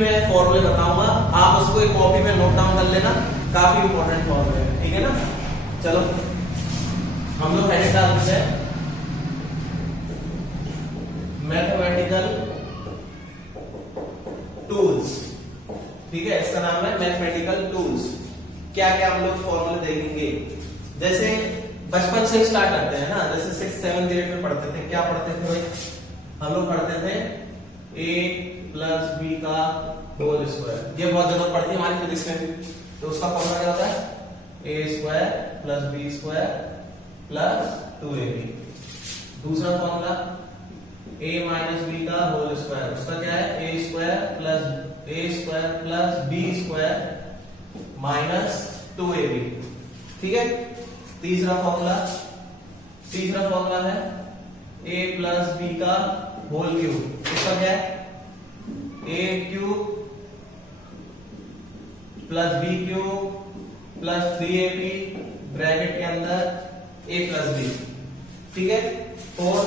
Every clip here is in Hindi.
मैं फॉर्मूले बताऊंगा, आप उसको एक कॉपी में नोट डाउन कर लेना, काफी इंपॉर्टेंट फॉर्मूले है, ठीक है ना। चलो हम लोग हेडिंग डालते हैं मैथमेटिकल टूल्स, ठीक है, इसका नाम है मैथमेटिकल टूल्स। क्या क्या हम लोग फॉर्मूले देखेंगे, जैसे बचपन से स्टार्ट करते हैं ना, जैसे 6th 7th 8th में पढ़ते थे, क्या पढ़ते थे भाई, हम लोग पढ़ते थे a प्लस बी का होल स्क्वायर, ये बहुत जरूरत पड़ती है हमारी फिजिक्स में भी। तो उसका फॉर्मूला क्या होता है, A square plus B square plus 2ab। दूसरा फॉर्मूला a माइनस बी का होल स्क्वायर, उसका क्या है, A square plus B square minus 2ab, ठीक है। तीसरा फॉर्मूला है a प्लस बी का होल क्यूब, इसका क्या है, a cube plus B cube plus 3ab bracket के अंदर a प्लस बी, ठीक है। और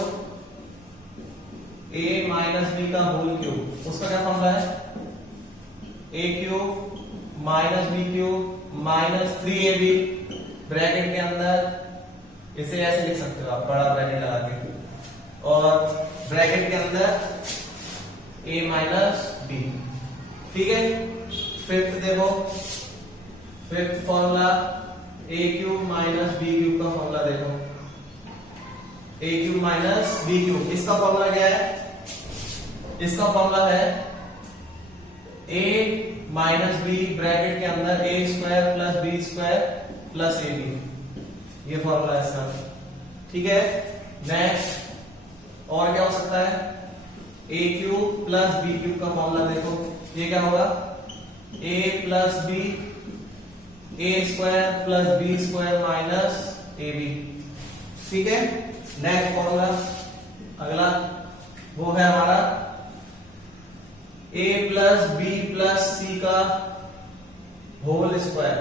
a माइनस बी का होल क्यूब, उसका क्या फॉर्मूला है, a cube minus B cube minus 3ab bracket के अंदर, इसे ऐसे लिख सकते हो आप, बड़ा ब्रैकेट लगा के, और ब्रैकेट के अंदर a माइनस बी, ठीक है। फिफ्थ देखो, fifth formula a cube minus B cube का फॉर्मूला देखो, a cube minus B cube, इसका फॉर्मूला क्या है, इसका फॉर्मूला है a माइनस बी ब्रैकेट के अंदर a square plus B square plus ab, ये फॉर्मूला है इसका, ठीक है। नेक्स्ट और क्या हो सकता है, a cube plus B cube का फॉर्मूला देखो, ये क्या होगा, a plus B A square plus B square minus ab, ठीक है। नेक्स्ट फॉर्मूला अगला वो है हमारा a प्लस बी प्लस सी का होल स्क्वायर,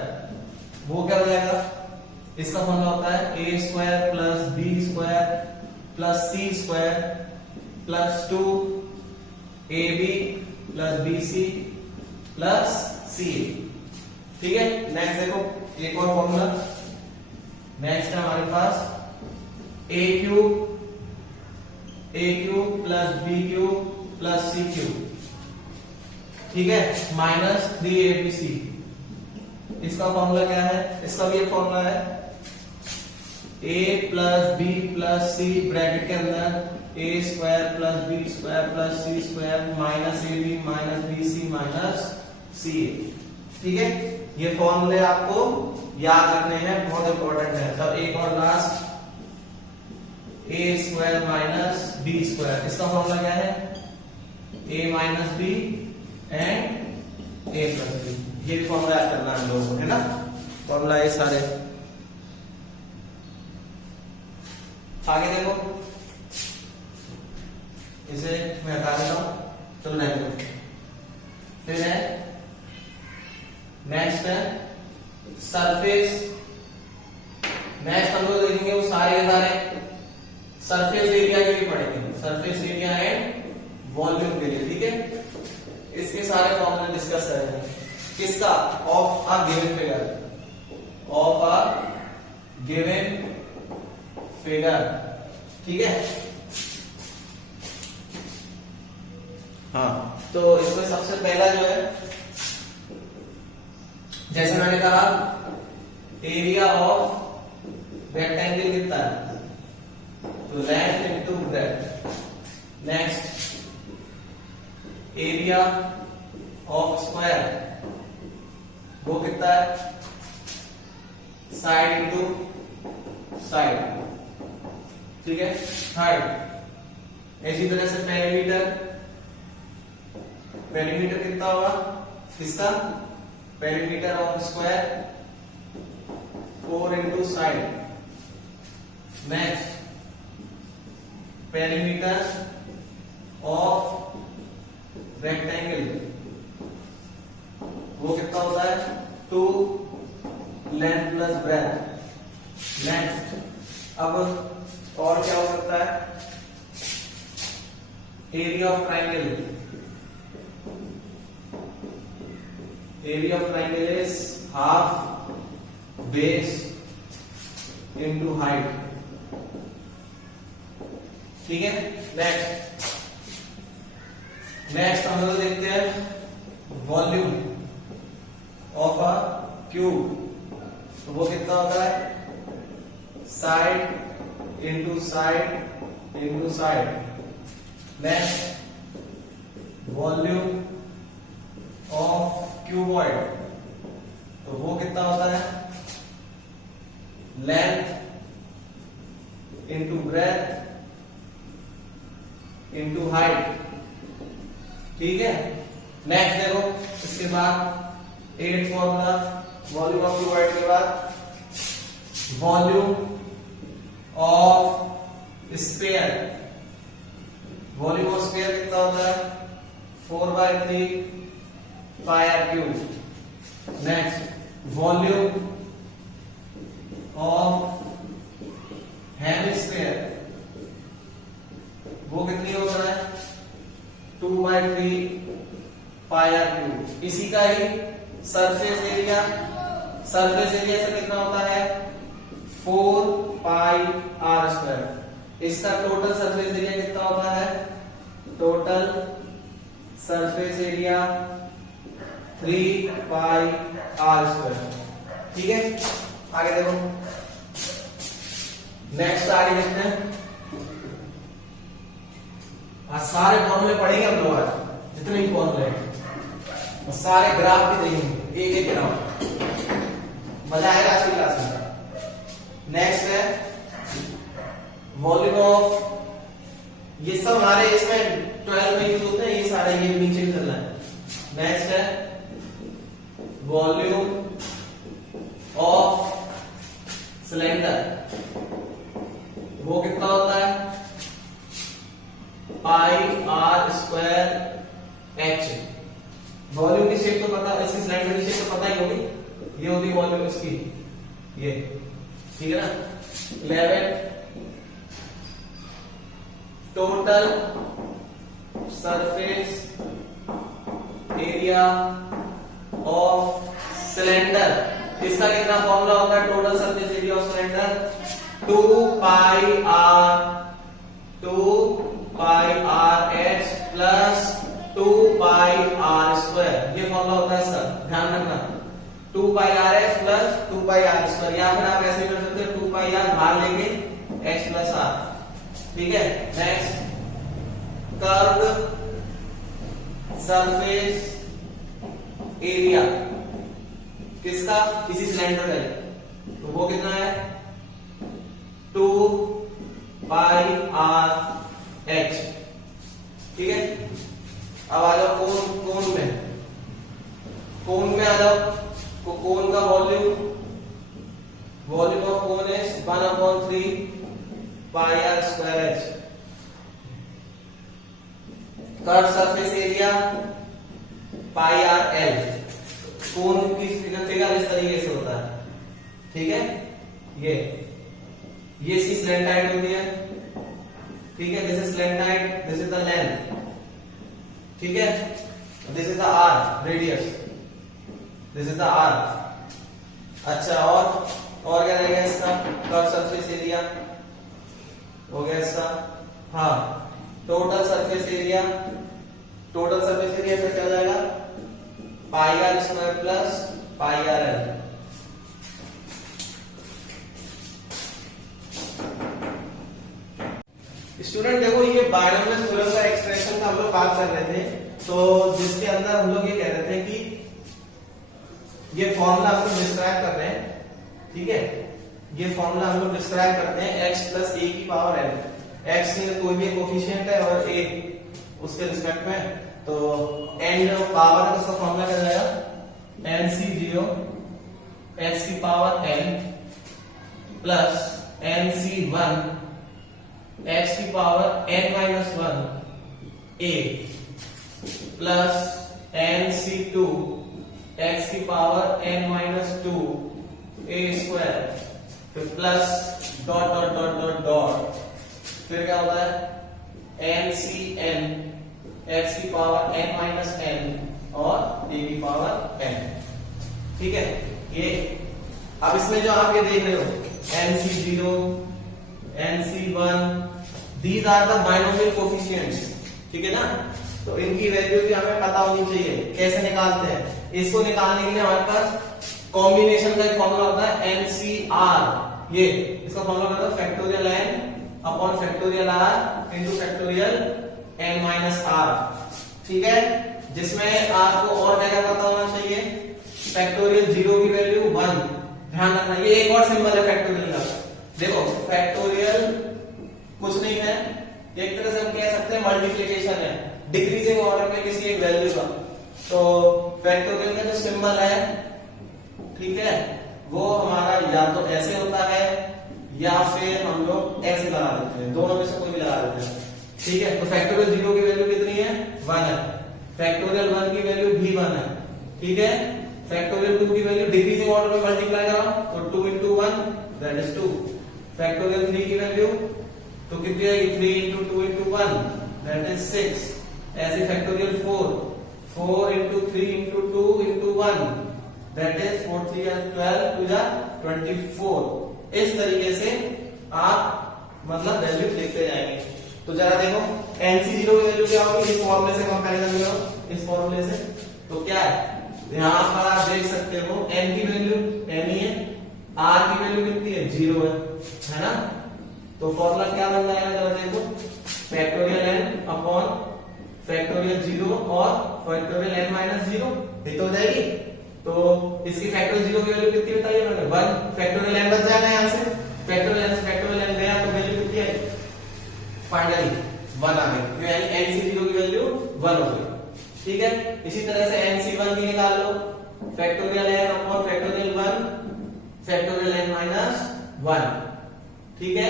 वो क्या हो जाएगा, इसका फॉर्मूला होता है a square plus B square plus C square plus 2ab plus bc plus ca, ठीक है। नेक्स्ट देखो एक और फॉर्मूला, नेक्स्ट है हमारे पास a cube plus B cube plus C cube, ठीक है, माइनस 3abc, इसका फॉर्मूला क्या है, इसका भी एक फॉर्मूला है a plus B plus C bracket के अंदर a square plus B square plus C square minus ab minus bc minus ca, ठीक है। ये फॉर्मूले आपको याद रखने हैं, बहुत इंपॉर्टेंट है। तब एक और last a square minus B square, इसका फॉर्मूला क्या है, a minus B and a plus B, ये भी फॉर्मूला याद करना है लोगों को, है ना। फॉर्मूला ये सारे आगे देखो, इसे मैं हटा देता हूं, चलो नेक्स्ट फिर है, नेक्स्ट है सरफेस। नेक्स्ट हम लोग देखेंगे वो सारे सरफेस एरिया के लिए पढ़ेंगे, सरफेस एरिया एंड वॉल्यूम के लिए, ठीक है। इसके सारे फॉर्मूले डिस्कस करेंगे, किसका, of a given figure, of a given figure, ठीक है। हाँ, तो इसमें सबसे पहला जो है, जैसे मैंने कहा एरिया ऑफ रेक्टेंगल कितना है, तो length into breadth. Next area of square, वो कितना है, साइड इनटू साइड, ठीक है। थर्ड इसी तरह से पेरीमीटर कितना होगा इसका, perimeter of square 4 into side. Next perimeter of rectangle, वो कितना होता है, 2 लेंथ प्लस ब्रेथ। नेक्स्ट अब और क्या हो सकता है, area of triangle, area of triangle is half base into height. ठीक है, नेक्स्ट हम लोग देखते हैं वॉल्यूम ऑफ अ क्यूब। तो वो कितना होता है, side into side into side. Next volume of cuboid, तो वो कितना होता है, length into breadth into height. ठीक है, नेक्स्ट देखो, इसके बाद 8 फॉर्मूला वॉल्यूम ऑफ क्यूबॉइड के बाद volume of sphere. Volume of sphere कितना होता है, 4/3 pi R cube. Next volume of hemisphere, वो कितनी होता है, 2/3 पाई आर क्यूब। इसी का ही सरफेस एरिया, सरफेस एरिया से कितना होता है, 4 पाई आर स्क्वायर। इसका टोटल सरफेस एरिया कितना होता है, total surface area 3 pi R square. ठीक है, आगे देखो, नेक्स्ट आगे देखते हैं। आज सारे फॉर्मूले पढ़ेंगे हम लोग, आज जितने भी फॉर्मूले हैं और सारे ग्राफ भी देखेंगे, एक एक ग्राफ, मजा आएगा आज की क्लास में। नेक्स्ट है वॉल्यूम ऑफ, ये सब हमारे इसमें 12 में यूज होते हैं, ये सारे ये नीचे भी करना है। नेक्स्ट है वॉल्यूम ऑफ सिलेंडर, वो कितना होता है, पाई आर स्क्वायर एच। वॉल्यूम की शेप तो पता, इसकी सिलेंडर की शेप तो पता ही होगी, ये होती वॉल्यूम इसकी, ये। ठीक है ना, 11 total surface area of cylinder. इसका कितना फॉर्मूला होता है, total surface area of cylinder 2 pi R H plus 2 pi R square. ये फॉर्मूला होता है इसका, ध्यान रखना, 2 pi R H plus 2 pi R square. या फिर आप ऐसे कर सकते हो, 2 पाई आर बाहर लेके एच प्लस आर। ठीक है, नेक्स्ट कर्व्ड सरफेस एरिया किसका, किसी सिलेंडर का, तो वो कितना है, 2 पाई आर एच। ठीक है, अब आ जाओ कोन में, कोन में आ जाओ। तो कोन का volume of cone is 1/3 pi R square H. Curve surface area pi R L. Cone की फिगर इस तरीके से होता है। ठीक है, ये इसकी स्लैंट हाइट होती है। ठीक है, this is slant height, this is the length. ठीक है, this is the R radius, this is the R. अच्छा, और क्या रहेगा इसका, कर्व सरफेस एरिया हो गया इसका। हाँ, टोटल सरफेस एरिया से क्या जाएगा, pi R square plus pi R L. Student देखो, ये बायनोमियल थ्योरम का एक्सप्रेशन का हम लोग बात कर रहे थे, तो जिसके अंदर हम लोग ये कह रहे थे कि ये फॉर्मूला हम लोग डिस्क्राइब कर रहे हैं। ठीक है, ये फॉर्मूला हम लोग डिस्क्राइब करते हैं x प्लस a की पावर n। x कोई भी कोफिशिएंट है और a उसके रिस्पेक्ट में, तो n पावर है, उसका फॉर्मूला क्या जाएगा, nc0 x की power n plus nc1 x की power n-1 a plus nc2 x की पावर n-2 a स्क्वायर, फिर plus dot dot dot dot dot, फिर क्या होता है ncn x की पावर n-n और ए की पावर एन। ठीक है, ये अब इसमें जो आप ये देख रहे हो NC0, NC1, these are the binomial coefficients. ठीक है ना, तो इनकी वैल्यू भी हमें पता होनी चाहिए। कैसे निकालते हैं इसको? निकालने के लिए हमारे पास कॉम्बिनेशन का एक फॉर्मूला होता है NCR। ये इसका फॉर्मूला होता है factorial n upon factorial r into factorial n minus r। ठीक है, जिसमें आपको और क्या पता होना चाहिए? फैक्टोरियल 0 की वैल्यू 1। ध्यान रखना, ये एक और सिंबल है फैक्टोरियल का। देखो फैक्टोरियल कुछ नहीं है, एक तरह से हम कह सकते हैं मल्टीप्लिकेशन है डिक्रीजिंग ऑर्डर में किसी एक वैल्यू का। तो फैक्टोरियल का जो सिंबल है, ठीक है, वो हमारा या तो ऐसे होता है या फिर हम लोग ऐसे लगा देते हैं, दोनों में से कोई भी लगा देते हैं। ठीक है, तो फैक्टोरियल 0 की वैल्यू कितनी है? 1 है। फैक्टोरियल 1 की वैल्यू भी 1 है। ठीक है, फैक्टोरियल 2 की वैल्यू डिक्रीजिंग ऑर्डर में मल्टीप्लाई करो तो 2 into 1 दैट इज 2। फैक्टोरियल 3 की वैल्यू तो कितनी आएगी? 3 into 2 into 1 दैट इज 6। ऐसे factorial 4 into 3 into 2 into 1 that is 4 3 12 2 24। इस तरीके से आप मतलब वैल्यू लिखते जाएंगे। तो जरा देखो NC0 की वैल्यू क्या होगी? इस फॉर्मूले से कंपैरिजन करो, इस फॉर्मूले से। तो क्या है यहां पर आप देख सकते हो n की वैल्यू n ही है, r की वैल्यू कितनी है? 0 है ना। तो फॉर्मूला क्या बन जाएगा? जरा देखो फैक्टोरियल n अपॉन फैक्टोरियल 0 और फैक्टोरियल n माइनस 0, ये तो हो जाएगी। तो इसकी फैक्टोरियल 0 की वैल्यू कितनी बताइए मैंने? 1। फैक्टोरियल n बच जाएगा यहां से, फैक्टोरियल n से फैक्टोरियल n गया तो वैल्यू कितनी आई? फाइनली 1 आ गई। तो यानी NC0 की वैल्यू 1 हो गई। ठीक है, इसी तरह से NC1 की निकाल लो, factorial n upon factorial 1 factorial n minus 1। ठीक है,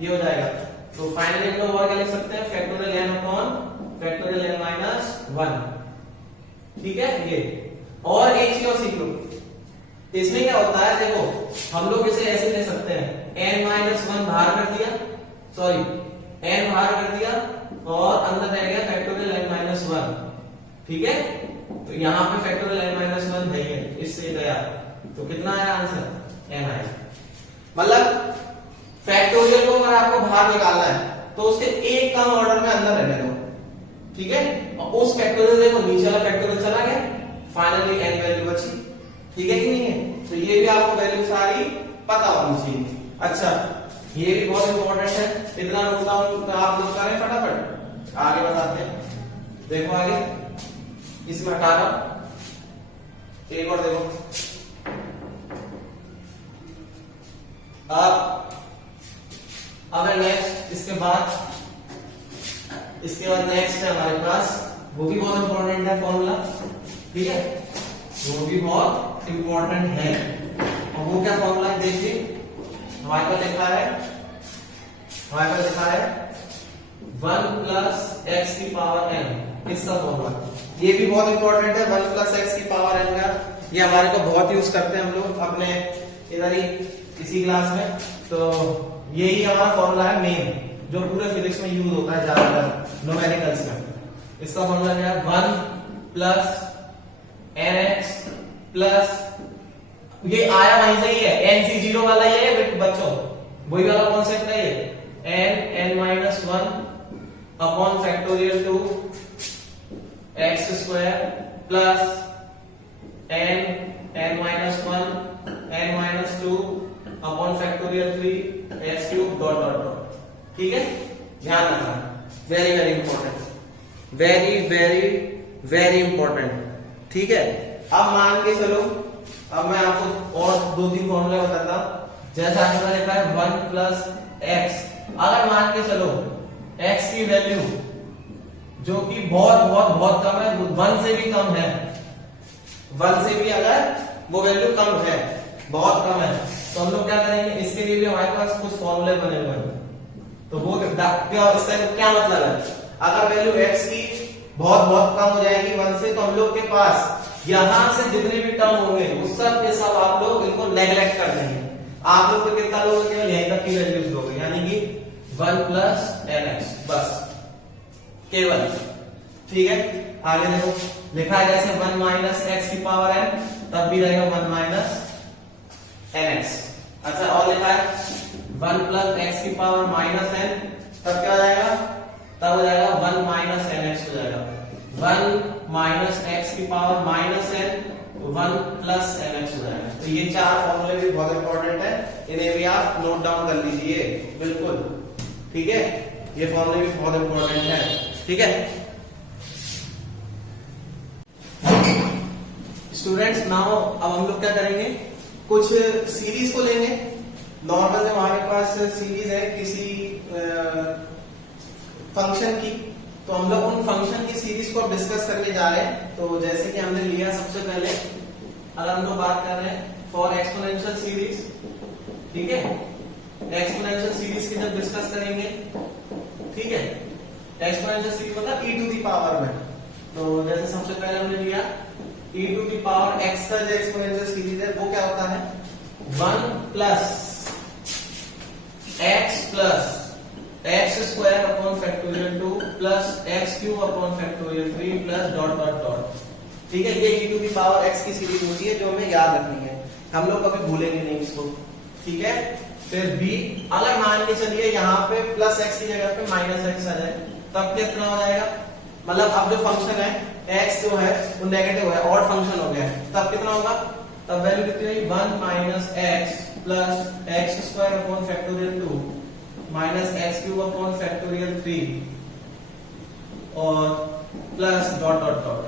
ये हो जाएगा। तो फाइनली हम लोग और क्या लिख सकते हैं? Factorial n upon factorial n minus 1। ठीक है, ये और एक चीज और सीख लो, इसमें क्या होता है? देखो हम लोग इसे ऐसे ले सकते हैं, n माइनस 1 बाहर कर दिया, सॉरी n बाहर कर दिया और अंदर रह गया फैक्टोरियल n माइनस 1। ठीक है, तो यहां पे फैक्टोरियल n माइनस 1 नहीं है, इससे गया तो कितना आया आंसर? n आया। मतलब फैक्टोरियल को अगर आपको बाहर निकालना है तो उसके एक कम ऑर्डर में अंदर रहने दो। ठीक है, और उस फैक्टोरियल देखो नीचे वाला फैक्टोरियल चला गया, फाइनली n वैल्यू बची। ठीक है कि नहीं है? तो ये भी आपको वैल्यू सारी पता होनी चाहिए। अच्छा, ये भी बहुत इंपॉर्टेंट है, इतना नोट डाउन आप लोग करें फटाफट, आगे बताते हैं। देखो आगे इसमें 18, एक और देखो। अब नेक्स्ट इसके बाद नेक्स्ट है हमारे पास, वो भी बहुत इंपॉर्टेंट है फॉर्मूला। ठीक है, वो भी बहुत इंपॉर्टेंट है। और वो क्या फॉर्मूला है देखिए, हमारे पास लिखा है 1 प्लस x की पावर n, इसका फॉर्मूला। ये भी बहुत इंपॉर्टेंट है, 1 प्लस x की पावर n का। ये हमारे को बहुत यूज करते हैं हम लोग अपने इधर ही इसी क्लास में। तो यही हमारा फॉर्मूला है मेन, जो पूरे फिजिक्स में यूज होता है ज्यादातर न्यूमेरिकल्स में। इसका फॉर्मूला क्या है? 1 प्लस nx प्लस, ये आया वहीं से ही है, NC0 वाला ही है बच्चों, वही वाला कॉन्सेप्ट है ये। n minus 1 upon factorial 2 x square plus n minus 1 n minus 2 upon factorial 3 x cube dot dot dot. ठीक है, ध्यान रखना, very very important, very very very important. ठीक है, अब मान के चलो, अब मैं आपको और 2-3 फॉर्मूला बताता हूं। जैसा आपने लिखा है 1 प्लस x, अगर मान के चलो x की वैल्यू जो कि बहुत बहुत बहुत कम है, 1 से भी कम है, 1 से भी अगर वो वैल्यू कम है, बहुत कम है, तो हम लोग क्या करेंगे? इसके लिए भी हमारे पास कुछ फॉर्मूले बने हुए हैं। तो वो क्या मतलब है? अगर वैल्यू x की बहुत बहुत कम हो जाएगी 1 से, तो हम लोग के पास यहां से जितने भी टर्म होंगे वो सब के सब आप लोग इनको नेग्लेक्ट कर देंगे। आप लोग तो कितना लोग केवल यहीं तक की वैल्यूज लोगे, यानी कि 1 प्लस nx बस केवल। ठीक है, आगे देखो लिखा है जैसे 1 माइनस एक्स की पावर n, तब भी रहेगा 1 माइनस nx। अच्छा, और लिखा है 1 प्लस एक्स की पावर माइनस n, तब क्या हो जाएगा? तब हो जाएगा 1 माइनस nx हो जाएगा। 1 माइनस एक्स की power minus n, 1 plus nx हो जाएगा। तो ये चार फॉर्मूले भी बहुत इंपॉर्टेंट है, इन्हें भी आप नोट डाउन कर लीजिए, बिल्कुल, ठीक है। ये फॉर्मूले भी बहुत इंपॉर्टेंट है, ठीक है स्टूडेंट्स। नाउ अब हम लोग क्या करेंगे, कुछ सीरीज को लेंगे। नॉर्मल जब हमारे पास सीरीज है किसी फंक्शन की, तो हम लोग उन फंक्शन की सीरीज को डिस्कस करने जा रहे हैं। तो जैसे कि हमने लिया सबसे पहले, अगर हम लोग बात कर रहे हैं फॉर एक्सपोनेंशियल सीरीज, ठीक है। एक्सपोनेंशियल सीरीज की जब डिस्कस करेंगे, ठीक है, एक्सपोनेंशियल सीरीज मतलब e टू दी पावर में। तो जैसे सबसे पहले हमने लिया e to the power x का जो एक्सपोनेंशियल सीरीज है वो क्या होता है, 1 plus x square upon factorial 2 plus x cube upon factorial 3 plus dot dot dot, ठीक है। ये e to the power x की सीरीज होती है जो हमें याद रखनी है, हम लोग कभी भूलेंगे नहीं इसको, ठीक है। फिर b, अगर मान के चलिए यहाँ पे प्लस x की जगह पे माइनस x आ जाए, तब कितना हो जाएगा, मतलब अब जो फंक्शन है x जो है वो नेगेटिव है, ऑड फंक्शन हो गया है, तब कितना होगा, तब वैल्यू कितनी होगी, 1 minus x plus x square upon factorial 2 minus x cube upon factorial 3 और plus dot dot dot.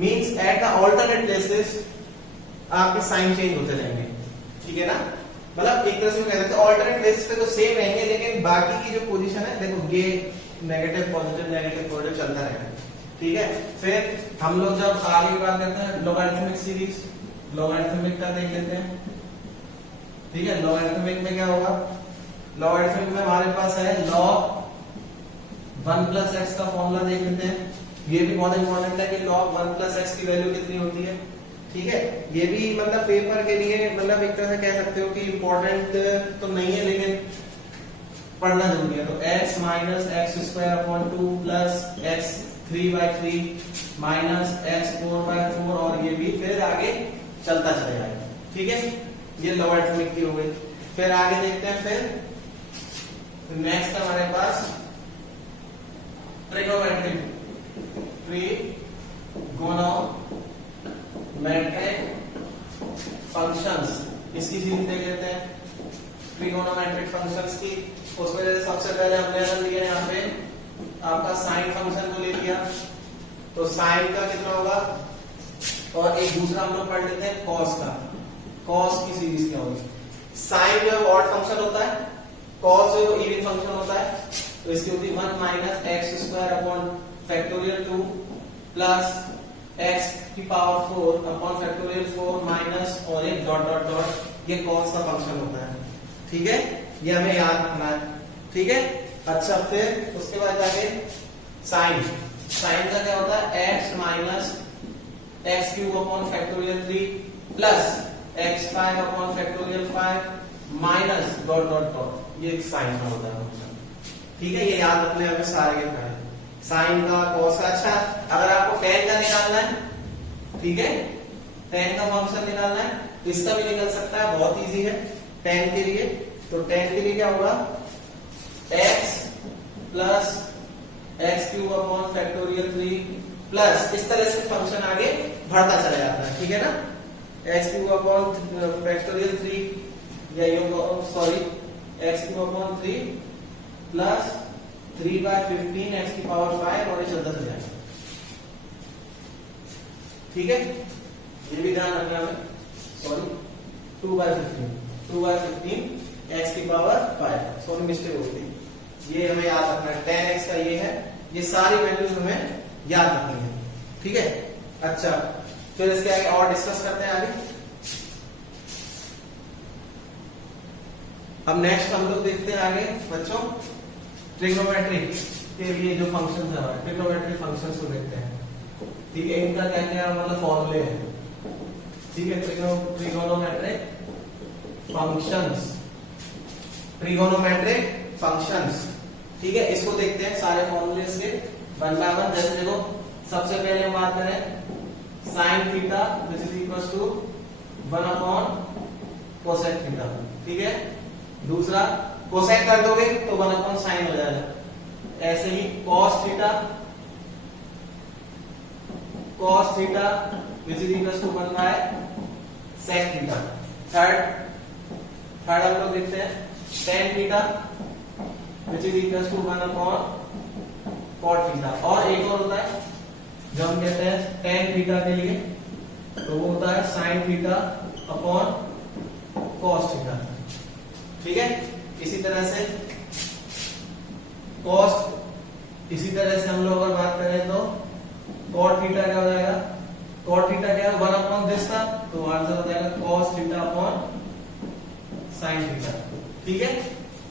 Means at the alternate places आपके साइन चेंज होते रहेंगे, ठीक है ना। मतलब एक तरह से कह सकते हैं ऑल्टरनेट प्लेसेस पे तो सेम रहेंगे, लेकिन बाकी की जो पोजीशन है देखो, ये नेगेटिव पॉजिटिव चलता रहेगा, ठीक है। फिर हम लोग जब आगे की बात करते हैं लॉगरिथमिक सीरीज, लॉगरिथमिक का देख लेते हैं, ठीक है। लॉगरिथमिक में क्या होगा, लॉगरिथमिक में हमारे पास है log 1 प्लस एक्स का फॉर्मूला देख लेते हैं। ये भी बहुत इंपॉर्टेंट है कि log 1 प्लस एक्स की वैल्यू कितनी होती है, ठीक है। ये भी मतलब पेपर के लिए मतलब एक तरह से कह सकते हो कि इंपॉर्टेंट तो नहीं है, लेकिन पढ़ना जरूरी है। तो x minus x square upon 2 plus x 3/3 minus x 4/4 और ये भी फिर आगे चलता चलेगा, ठीक है। ये लॉगरिथमिक की हो गई। फिर आगे देखते हैं, फिर नेक्स्ट हमारे पास ट्रिगोनोमेट्रिक फंक्शंस, इसकी सीरीज देख लेते हैं। ट्रिगोनोमेट्रिक फंक्शंस की, उसमें सबसे पहले हमने लिया यहाँ पे आपका साइन फंक्शन को ले लिया, तो साइन का कितना होगा, और एक दूसरा हम लोग पढ़ लेते हैं कॉस का। कॉस की सीरीज क्या होगी, साइन जो ऑड फंक्शन होता है, कॉस जो इवन फंक्शन होता है, तो इसकी होती है 1 minus x square upon factorial 2 plus x की पावर 4 अपॉन फैक्टोरियल 4 माइनस और एक डॉट डॉट डॉट, ये कॉस का फंक्शन होता है, ठीक है। ये हमें याद रखना है, ठीक है। अच्छा, फिर उसके बाद जाके साइन, साइन का क्या होता है, x minus x cube upon factorial 3 plus x5 upon factorial 5 minus dot dot dot, ये साइन का होता है, ठीक है। ये याद रखने हमें सारे के सारे, साइन का, कॉस का। अच्छा, अगर आपको tan का निकालना है, ठीक है, tan का फंक्शन निकालना है, इसका भी निकल सकता है, बहुत इजी है tan के लिए। तो tan के लिए क्या होगा, x plus x cube upon factorial 3 plus, इस तरह से फंक्शन आगे बढ़ता चला जाता है, ठीक है ना। एक्स क्यूब अपॉन फैक्टोरियल 3 या sorry x cube upon 3 plus 3/15 x की पावर 5 और ये चलता चला जाएगा, ठीक है। ये भी ध्यान रखना है, सॉरी 2/15 एक्स की पावर 5, सॉरी मिस्टेक हो गई, ये हमें याद रखना है। tan x का ये है, ये सारी वैल्यूज हमें याद रखनी है, ठीक है। अच्छा, फिर इसके आगे और डिस्कस करते हैं आगे। अब नेक्स्ट हम लोग देखते हैं आगे बच्चों ट्रिग्नोमेट्रिक के लिए जो फंक्शंस है, ट्रिग्नोमेट्रिक फंक्शंस को देखते हैं, ठीक है। इनका क्या क्या मतलब फॉर्मूले हैं, ठीक है। ट्रिगोनोमेट्रिक फंक्शंस, ट्रिगोनोमेट्रिक फंक्शंस, ठीक है। इसको देखते हैं सारे फॉर्मूले के 1 बाय 1। जैसे देखो, सबसे पहले हम बात करें sine theta which is equal to 1 upon cosec theta. ठीक है, दूसरा कोसेक कर दोगे तो 1 अपॉन साइन हो जाएगा। ऐसे ही cos theta which is equal to 1 by sec theta. Third हम लोग देखते हैं tan theta which is equal to 1 upon cot theta. और एक और होता है जो हम कहते हैं tan थीटा के लिए, तो वो होता है sin theta upon cos theta. ठीक है, इसी तरह से हम लोग अगर बात करें तो cot थीटा क्या हो जाएगा, cot थीटा क्या है 1 अपॉन दिस था, तो आंसर हो जाएगा cos theta upon sin theta. ठीक है,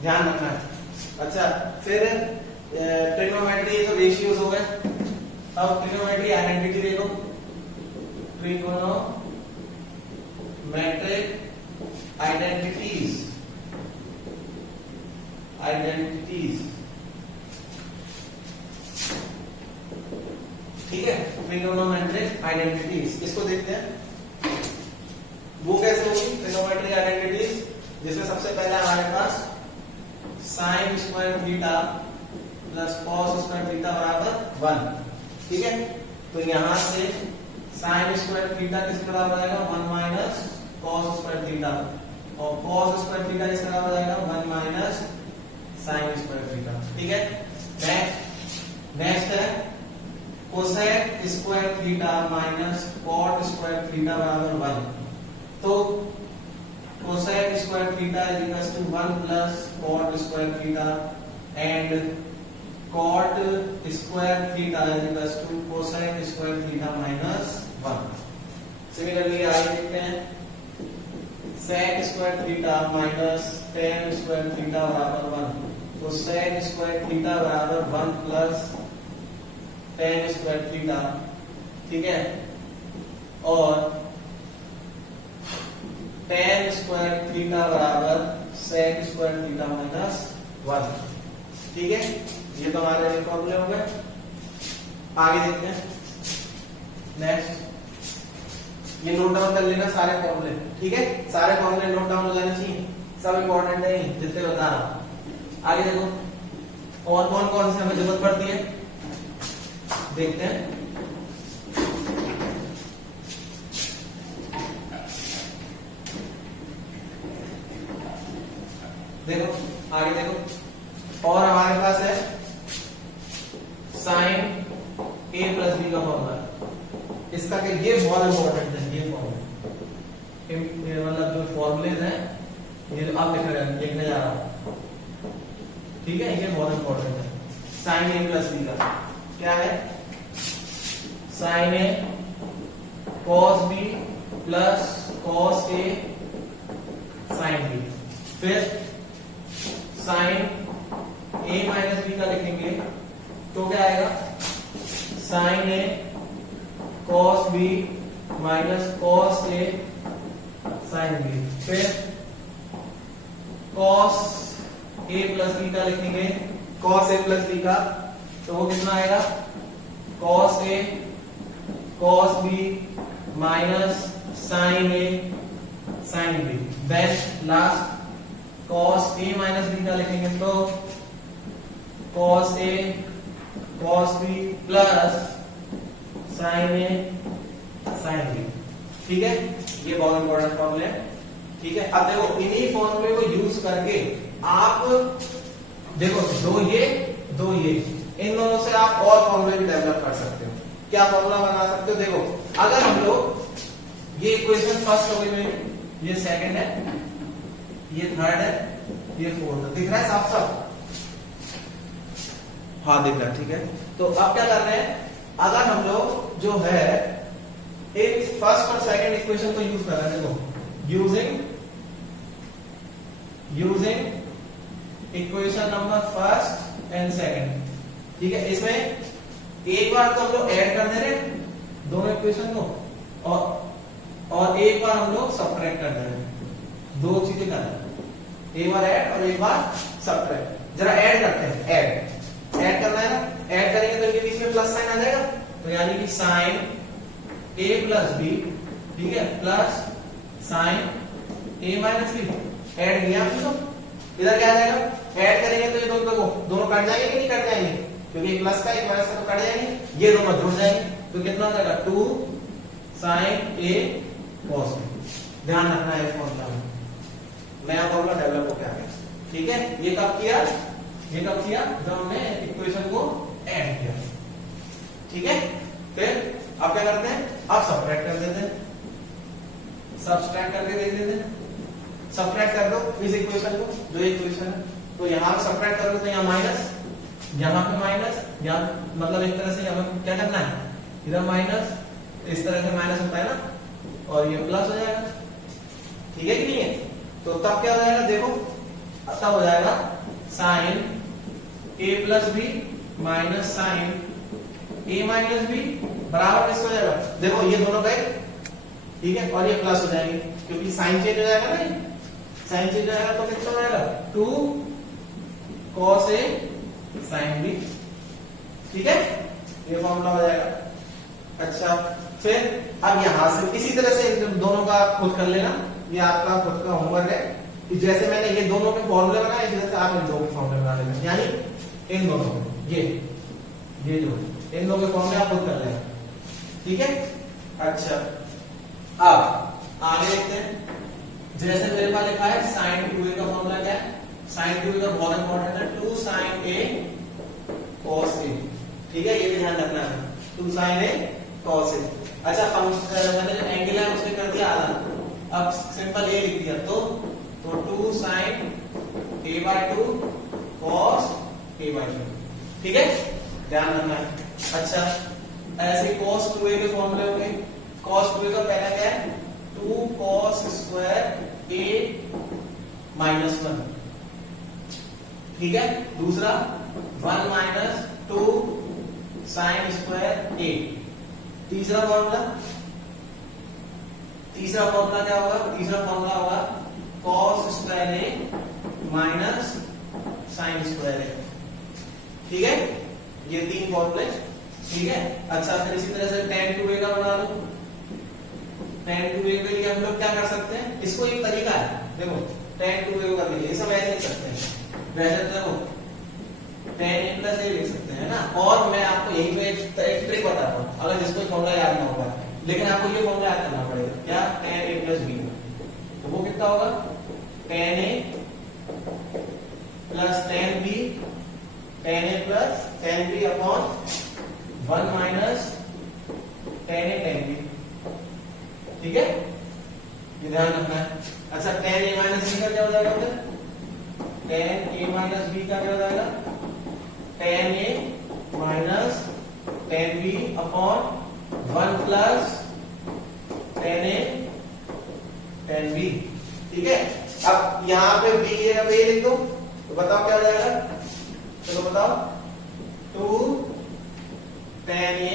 ध्यान रखना है। अच्छा, फिर ट्रिग्नोमेट्री तो रेशियोज हो गए। अब ट्रिग्नोमेट्री आइडेंटिटी देखो, ट्रिगोनोमेट्रिक आइडेंटिटीज ठीक है, ट्रिगोनोमेट्रिक आइडेंटिटीज इसको देखते हैं। वो कैसे होगी ट्रिगोनोमेट्रिक आइडेंटिटीज, जिसमें सबसे पहले हमारे पास sine square theta plus cos square theta बराबर 1। ठीक है, तो यहां से साइन स्क्वायर थीटा किसके बराबर आएगा 1 माइनस कॉस स्क्वायर थीटा, और कॉस स्क्वायर थीटा किसके बराबर आएगा 1 माइनस साइन स्क्वायर थीटा। ठीक है, नेक्स्ट है cosec square theta minus cot square theta बराबर 1। तो cosec square theta is equal to 1 plus cot square theta and cot square theta is equal to cosec square theta minus 1। Similarly आगे देखते हैं sec square theta minus tan square theta बराबर 1। तो sec स्क्वायर थीटा बराबर 1 प्लस tan स्क्वायर थीटा। ठीक है, और tan स्क्वायर थीटा बराबर sec स्क्वायर थीटा माइनस 1। ठीक है, ये तो हमारे फॉर्मूले हो गए। आगे देखते हैं नेक्स्ट, ये नोट डाउन कर लेना सारे फॉर्मूले। ठीक है, सारे फॉर्मूले नोट डाउन हो जाने चाहिए, सब इंपॉर्टेंट है जितने बता रहा हूं। आगे देखो और कौन कौन से हमें जरूरत पड़ती है, देखते हैं। देखो आगे देखो, और हमारे पास है साइन a प्लस बी का फॉर्मूला। इसका कि ये बहुत इंपॉर्टेंट है, ये फॉर्मूला मतलब जो फॉर्मूलेज हैं ये आप लिखने जा रहा हूं। ठीक है, ये बहुत इंपॉर्टेंट है। साइन a प्लस बी का क्या है, sine a cos b plus cos a sine b। फिर साइन a माइनस b का लिखेंगे तो क्या आएगा, sine a cos b minus cos a sine b। फिर cos a प्लस b का लिखेंगे, cos a प्लस b का तो वो कितना आएगा, cos a cos b minus sine a sine b। Then last cos a minus b का लिखेंगे तो cos a cos b plus sin a sin b। ठीक है, ये बहुत इंपॉर्टेंट फॉर्मूले है। ठीक है, अब देखो इन्हीं फॉर्मूले को यूज करके आप देखो दो ये इन दोनों से आप और फॉर्मूले भी डेवलप कर सकते हो। क्या फॉर्मूला बना सकते हो, देखो अगर हम लोग ये इक्वेशन फर्स्ट हो गई मेरी, ये सेकंड है, ये थर्ड है, ये फोर्थ है, दिख रहा है साफ साफ? हाँ दिख रहा है। ठीक है, तो अब क्या कर रहे हैं, अगर हम लोग जो है एक फर्स्ट और सेकंड इक्वेशन को यूज कर रहे हैं, देखो using equation number first and second. ठीक है, इसमें एक बार तो हम लोग ऐड कर दे रहे हैं दोनों इक्वेशन को, और एक बार हम लोग सब्ट्रैक्ट कर दे रहे हैं। दो चीजें कर रहे हैं, एक बार ऐड और एक बार सब्ट्रैक्ट। जरा ऐड करते हैं, ऐड करना है ना, ऐड करेंगे तो इनके बीच में प्लस साइन आ जाएगा, तो यानी कि साइन ए प्लस बी, ठीक है, प्लस साइन ए माइनस बी। ऐड किया आपने तो इधर क्या आ जाएगा, ऐड करेंगे तो ये दोनों कट जाएंगे कि नहीं कट जाएंगे, क्योंकि एक प्लस का एक माइनस का तो कट जाएंगे, ये दोनों जुड़ जाएंगे, तो कितना हो जाएगा 2 साइन ए कॉस बी। ध्यान रखना है फॉर्मूला में, नया फॉर्मूला डेवलप हो गया है, ठीक है। ये कब किया, ये कब किया, जब हमने इक्वेशन को ऐड किया, ठीक है। फिर अब क्या करते हैं, अब सबट्रैक्ट कर देते हैं, सबट्रैक्ट करके देख देते हैं, सबट्रैक्ट कर दो इस इक्वेशन को, जो इक्वेशन है, तो यहाँ पे सबट्रैक्ट करोगे तो यहाँ माइनस, यहाँ पे माइनस, यहाँ मतलब एक तरह से हमें क्या करना है, इधर माइनस, इस तरह से माइनस होता है ना, और ये प्लस हो जाएगा, ठीक है कि नहीं है। तो तब क्या हो जाएगा, देखो तब हो जाएगा साइन ए प्लस बी माइनस साइन ए माइनस बी बराबर किसको हो जाएगा, देखो ये दोनों गए, ठीक है, और ये प्लस हो जाएंगे, क्योंकि साइन चेंज हो जाएगा ना, साइन चेंज हो जाएगा तो कितना हो जाएगा 2 cos ए साइन बी, ठीक है, ये फॉर्मूला हो जाएगा। अच्छा, फिर अब यहां से इसी तरह से दोनों का खुद कर लेना, ये आपका खुद का होमवर्क है कि जैसे मैंने ये दोनों के फॉर्मूले बनाए इसी तरह से आप इन दो के फॉर्मूले बना लेना, यानी इन दोनों के ये जो इन दोनों के फॉर्मूले आप खुद कर लेना, ठीक है। अच्छा, अब आगे देखते हैं, जैसे मेरे पास लिखा है साइन 2a का फॉर्मूला क्या है, साइन 2a का बहुत इंपॉर्टेंट है, 2 साइन a cos a, ठीक है, ये भी ध्यान रखना है, 2 साइन a cos a। अच्छा, फंक्शन मैंने जो एंगल है उसने कर दिया आधा, अब सिंपल ए लिख दिया, तो 2 साइन a/2 cos a/2, ठीक है, ध्यान रखना है। अच्छा, ऐसे cos 2a के फॉर्मूले हो गए, cos 2a का पहला क्या है, 2 cos स्क्वायर a माइनस 1, ठीक है, दूसरा 1 माइनस 2 साइन स्क्वायर a, तीसरा फॉर्मूला क्या होगा, तीसरा फॉर्मूला होगा cos square a minus sine square a, ठीक है, ये 3 फॉर्मूले, ठीक है। अच्छा, फिर इसी तरह से tan 2a का बना लो, tan 2a के लिए हम लोग क्या कर सकते हैं, इसको एक तरीका है, देखो tan 2a को करने के लिए सब ऐसे लिख सकते हैं, वैसे तो देखो tan a प्लस a लिख सकते हैं ना, और मैं आपको यही पे एक ट्रिक बताता हूँ, अगर जिसको फॉर्मूला याद ना होगा, लेकिन आपको ये फॉर्मूला याद करना पड़ेगा, क्या, tan a प्लस b, तो वो कितना होगा, tan a plus tan b, tan a plus tan b upon 1 minus tan a tan b, ठीक है, ये ध्यान रखना है। अच्छा, tan a माइनस b का क्या हो जाएगा, फिर tan a माइनस b का क्या हो जाएगा, tan a minus tan b upon 1 plus tan a tan b, ठीक है। अब यहाँ पे b की जगह पे a लिख दो, तो बताओ क्या हो जाएगा, चलो बताओ, 2 tan a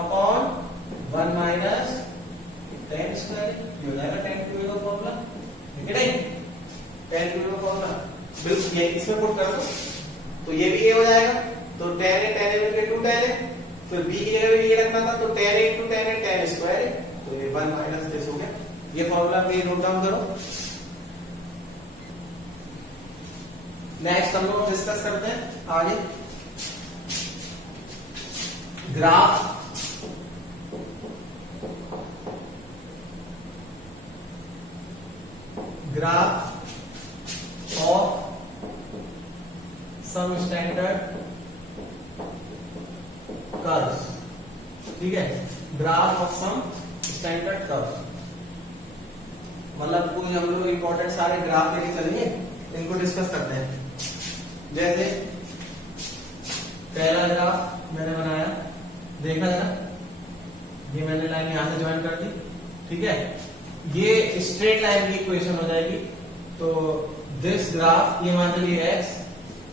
upon 1 minus tan square, ये हो जाएगा tan 2a का फॉर्मूला, ठीक है नहीं, tan 2a का फॉर्मूला बिल्कुल ये इसमें पुट कर दो, तो ये भी a हो जाएगा, तो tan a मिलके 2 tan a, फिर b की जगह भी ये रखना था, तो tan a into tan a tan square, तो ये 1 माइनस दिस हो गया, ये फॉर्मूला पे नोट डाउन करो। नेक्स्ट हम लोग डिस्कस करते हैं आगे, graph of some standard curves, ठीक है, graph of some standard curves, मतलब कोई हम लोग इंपॉर्टेंट सारे ग्राफ लेके चलेंगे, इनको डिस्कस करते हैं। जैसे पहला ग्राफ मैंने बनाया, देखना है ना, ये मैंने लाइन यहां से ज्वाइन कर दी, ठीक है, ये स्ट्रेट लाइन की इक्वेशन हो जाएगी, तो दिस ग्राफ, ये मान लीजिए एक्स,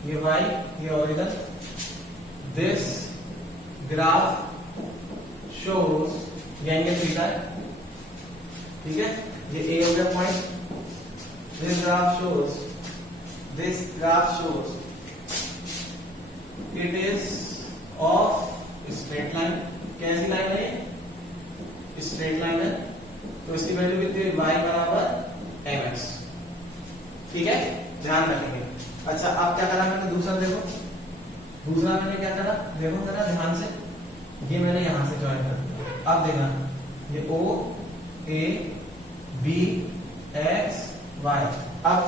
ये वाई, ये ओरिजिन, दिस ग्राफ शोज, ये एंगल थीटा है, ठीक है, ये ए हो गया point, this graph shows it is of straight line, कैसी लाइन है, स्ट्रेट लाइन है, तो इसकी वैल्यू कितनी है, y बराबर mx। ठीक है, ध्यान रखेंगे। अच्छा अब क्या करा मैंने, दूसरा देखो, दूसरा मैंने क्या करा, देखो जरा ध्यान से, ये मैंने यहां से ज्वाइन कर दिया। अब देखना, ये O A B X Y। अब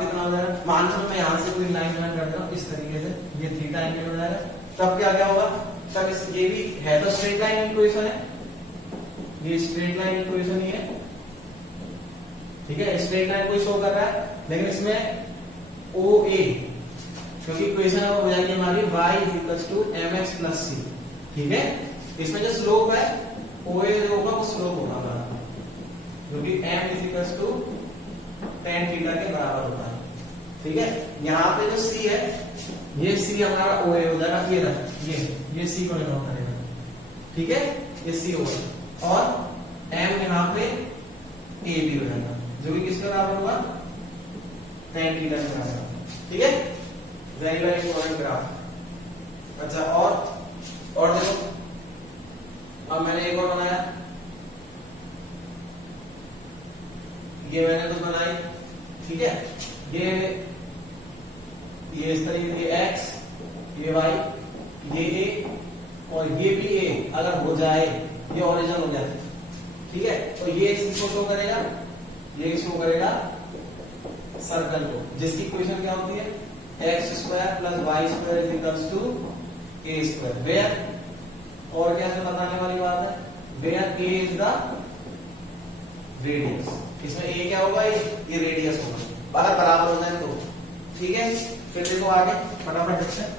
कितना हो जाएगा, मान लो मैं यहां से कोई लाइन ज्वाइन करता हूं इस तरीके से, ये थीटा एंगल हो जाएगा। तब क्या होगा, तब ये भी है तो स्ट्रेट लाइन इक्वेशन है, ये स्ट्रेट लाइन इक्वेशन ही है। ठीक है, स्ट्रेट लाइन कोई शो कर रहा है, लेकिन इसमें OA क्योंकि इक्वेशन हो जाएगी हमारी y mx + c। ठीक है, इसमें जो स्लोप है OA जो होगा वो स्लोप होगा हमारा, क्योंकि m tan थीटा के बराबर होता है। ठीक है, यहाँ पे जो c है, ये c हमारा OA हो जाएगा, ये रहा, ये c को डिनोट करेगा। ठीक है, ये c होगा, और m यहाँ पे AB हो जाएगा, जो कि किसके बराबर होगा, tan थीटा के बराबर। ठीक है, वेरी वेरी इंपॉर्टेंट ग्राफ। अच्छा और देखो, अब मैंने एक और बनाया, ये मैंने कुछ बनाई। ठीक है, ये इस तरीके से x, ये y, ये a और ये भी a अगर हो जाए, ये ओरिजिन हो जाए। ठीक है, तो ये इसको शो करेगा, ये शो करेगा सर्कल को, जिसकी इक्वेशन क्या होती है, x² + y² = a²। वेयर, और क्या से बताने वाली बात है, where a is the radius. इसमें a क्या होगा, ये रेडियस होगा, अगर बराबर हो जाए तो। ठीक है, फिर देखो आगे फटाफट देखते हैं।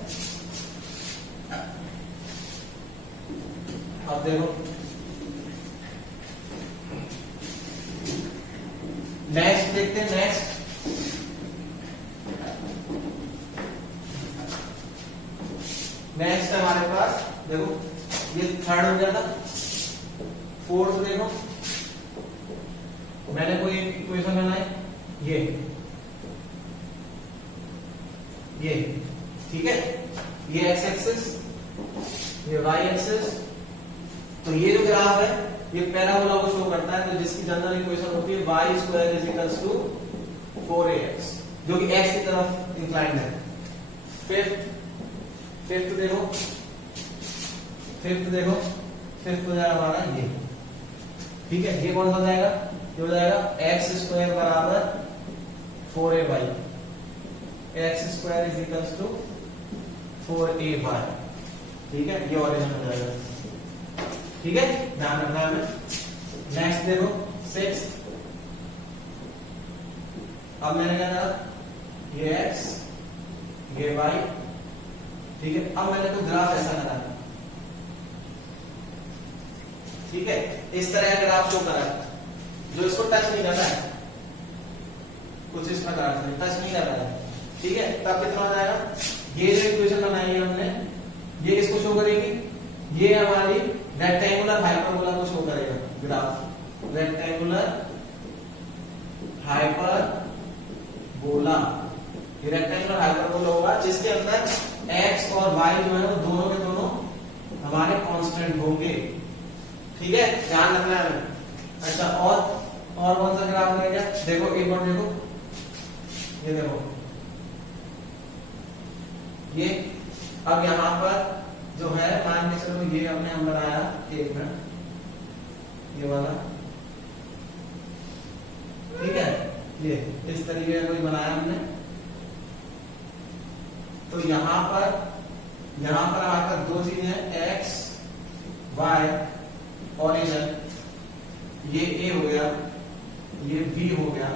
अब देखो नेक्स्ट देखते हैं, नेक्स्ट है हमारे पास, देखो ये थर्ड हो गया था, फोर्थ देखो, मैंने कोई एक इक्वेशन बनाई, ये ठीक है, ये x एक्सिस, ये y एक्सिस। तो ये जो ग्राफ है ये पैराबोला को शो करता है, तो जिसकी जनरल इक्वेशन होती है y² = 4ax, जो कि x की तरफ इंक्लाइंड है। फिफ्थ देखो, फिफ्थ हो जाएगा हमारा ये। ठीक है, ये कौन सा हो जाएगा, ये हो जाएगा x² = 4ay, x² = 4ay। ठीक है, ये ओरिजिन हो जाएगा। ठीक है, ध्यान रखना है। नेक्स्ट देखो सिक्स्थ, अब मैंने क्या करा, ये x, ये y। ठीक है, अब मैंने तो ग्राफ ऐसा करा, ठीक है, इस तरह का ग्राफ शो करा, जो इसको टच नहीं कर रहा है, कुछ इस प्रकार से टच नहीं कर रहा है। ठीक है, तब कितना हो जाएगा, ये जो इक्वेशन बनाई है हमने, ये किसको शो करेगी, ये हमारी रेक्टेंगुलर हाइपरबोला को शो करेगा ग्राफ, रेक्टेंगुलर हाइपरबोला। ये रेक्टेंगुलर हाइपरबोला होगा जिसके अंदर x और y जो है वो दोनों के दोनों हमारे कांस्टेंट होंगे। ठीक है, ध्यान रखना है। अच्छा, और कौन सा ग्राफ रहेगा, देखो एक बार देखो, ये देखो, ये अब यहां पर जो है, मान के चलो ये हम बनाया एक मिनट, ये वाला। ठीक है, ये इस तरीके का कोई बनाया हमने, तो यहां पर हमारे पास दो चीजें हैं, x y ओरिजिन, ये a हो गया, ये b हो गया।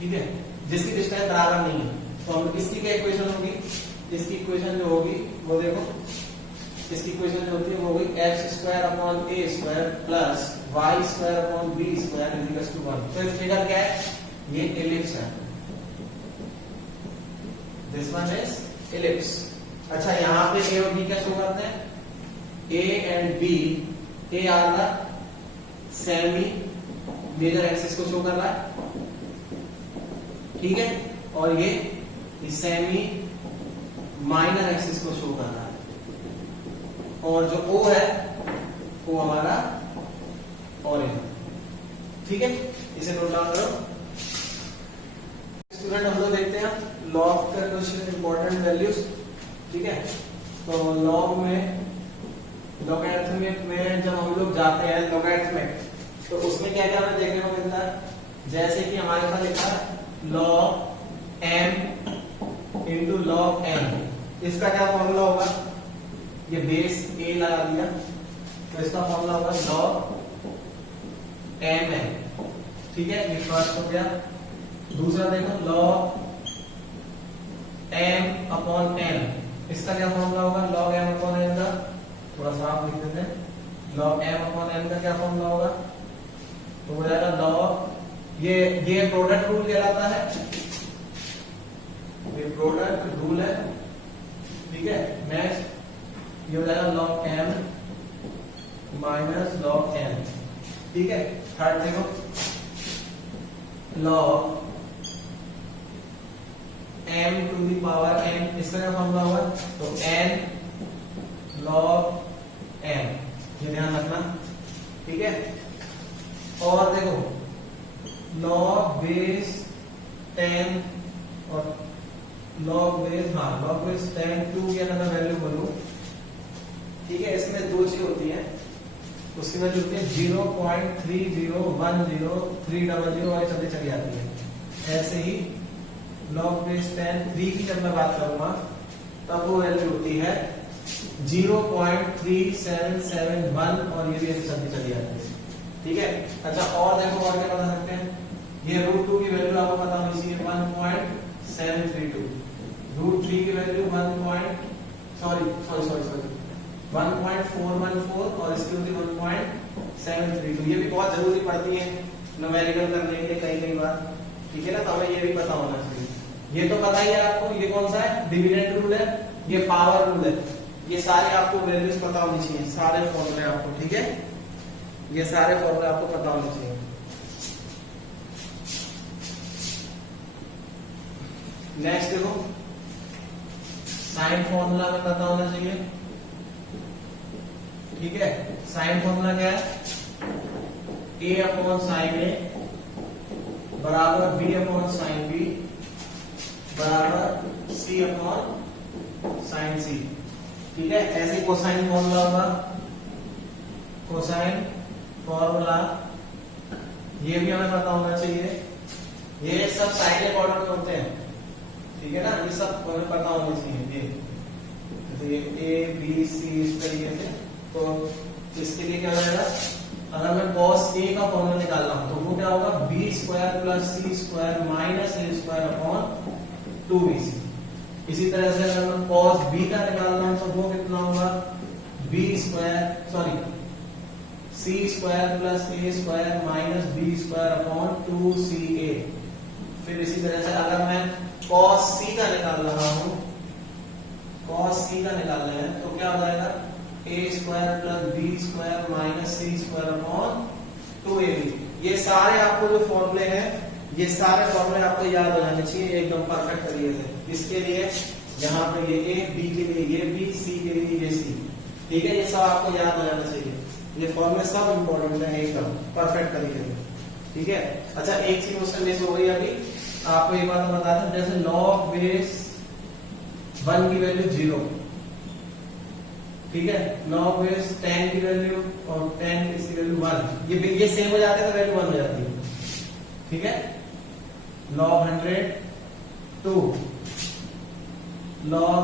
ठीक है, जिसकी डिस्टेंस बराबर नहीं है, तो हम इसकी क्या इक्वेशन होगी, इसकी इक्वेशन जो होगी वो देखो, इसकी इक्वेशन जो होती है वो होगी x² / a² + y² / b² = 1। तो इस फिगर क्या है, ये एलिप्स है, दिस वन इज एलिप्स। अच्छा, यहाँ पे a और b क्या शो करते हैं, a and b, a are the semi major axis को शो कर रहा है। ठीक है, और ये सेमी माइनर एक्सिस को शो कर रहा है, और जो O है वो हमारा और ये, ठीक है, इसे नोट डाउन करो। स्टूडेंट हम लोग देखते हैं लॉग का कुछ इंपॉर्टेंट वैल्यूज, ठीक है। तो लॉग में लॉगरिथमिक में जब हम लोग जाते हैं लॉगरिथमिक, तो उसमें क्या क्या हमें देखने को मिलता है, जैसे कि हमारे पास लिखा है log m into log n, इसका क्या फॉर्मूला होगा, ये बेस a लगा दिया तो इसका फॉर्मूला होगा log mn, ठीक है, ये फर्स्ट हो गया। दूसरा देखो log m अपॉन n, इसका क्या फॉर्मूला होगा, log m अपॉन n का थोड़ा सा आप लिख देते हैं, log m अपॉन n का क्या फॉर्मूला होगा, तो हो जाएगा log, ये प्रोडक्ट रूल कहलाता है, ये प्रोडक्ट रूल है, ठीक है। नेक्स्ट ये हो जाएगा log m minus log n, ठीक है। थर्ड देखो log m to the power n, इसका क्या फॉर्मूला होगा, तो n log m, ये ध्यान रखना, ठीक है। और देखो log बेस 10 और log बेस 10 2 की अगर मैं वैल्यू बोलूं, ठीक है, इसमें दो चीज होती है, उसकी वैल्यू होती है 0.3010300 और चलती चली जाती है। ऐसे ही log बेस 10 3 की जब मैं बात करूंगा तब वो वैल्यू होती है 0.3771 और ये भी ऐसे चलती चली जाती है, ठीक है। अच्छा और देखो और क्या बता सकते हैं, ये √2 की वैल्यू आपको पता होनी चाहिए 1.732, √3 की वैल्यू 1.414 और इसकी होती है 1.732, ये भी बहुत जरूरी पड़ती है न्यूमेरिकल करने के लिए कई बार, ठीक है ना, तो हमें ये भी पता होना चाहिए। ये तो पता ही है आपको, ये कौन सा है, डिविडेंड रूल है, ये पावर रूल है, ये सारे आपको वैल्यूज पता होनी चाहिए, सारे फॉर्मूले आपको, ठीक है, ये सारे फॉर्मूले आपको पता होने चाहिए। नेक्स्ट देखो साइन फॉर्मूला में पता होना चाहिए, ठीक है। साइन फॉर्मूला क्या है, a अपॉन साइन ए बराबर b अपॉन साइन बी बराबर c अपॉन साइन सी, ठीक है। ऐसे कोसाइन फॉर्मूला होगा, कोसाइन फॉर्मूला ये भी हमें पता होना चाहिए, ये सब साइक्लिक ऑर्डर में होते हैं, ठीक है ना, ये सब हमें पता होना चाहिए। ये ए बी सी इस तरीके से, तो इसके लिए क्या हो जाएगा, अगर मैं cos a का फॉर्मूला निकाल रहा हूं तो वो क्या होगा, b square plus c square minus a square upon 2bc। इसी तरह से अगर मैं cos b का निकाल रहा हूं तो वो कितना होगा, c square plus a square minus b square upon 2ca। फिर इसी तरह से अगर मैं cos c का निकाल रहा हूं, cos c का निकाल रहे हैं तो क्या हो जाएगा, a square plus b square minus c square upon 2ab। ये सारे आपको जो फॉर्मूले हैं, ये सारे फॉर्मूले आपको याद हो जाने चाहिए एकदम परफेक्ट तरीके से। इसके लिए यहाँ पे ये a, b के लिए ये b, c के लिए ये c, ठीक है, ये सब आपको याद हो जाना चाहिए। ये फॉर्मूले सब इंपॉर्टेंट है एकदम परफेक्ट तरीके से, ठीक है। अच्छा एक चीज उससे मिस हो गई अभी, आपको एक बात बता दें, जैसे log बेस 1 की वैल्यू 0, ठीक है, log बेस 10 की वैल्यू और 10 इसकी वैल्यू 1, ये सेम हो जाते हैं तो वैल्यू 1 हो जाती है, ठीक है। log 100 2, log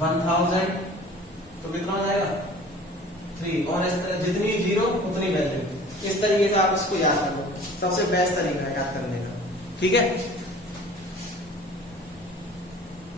1000 तो कितना हो जाएगा 3, और इस तरह जितनी जीरो उतनी वैल्यू, इस तरीके से आप इसको याद करो, सबसे बेस्ट तरीका है याद करने का, ठीक है।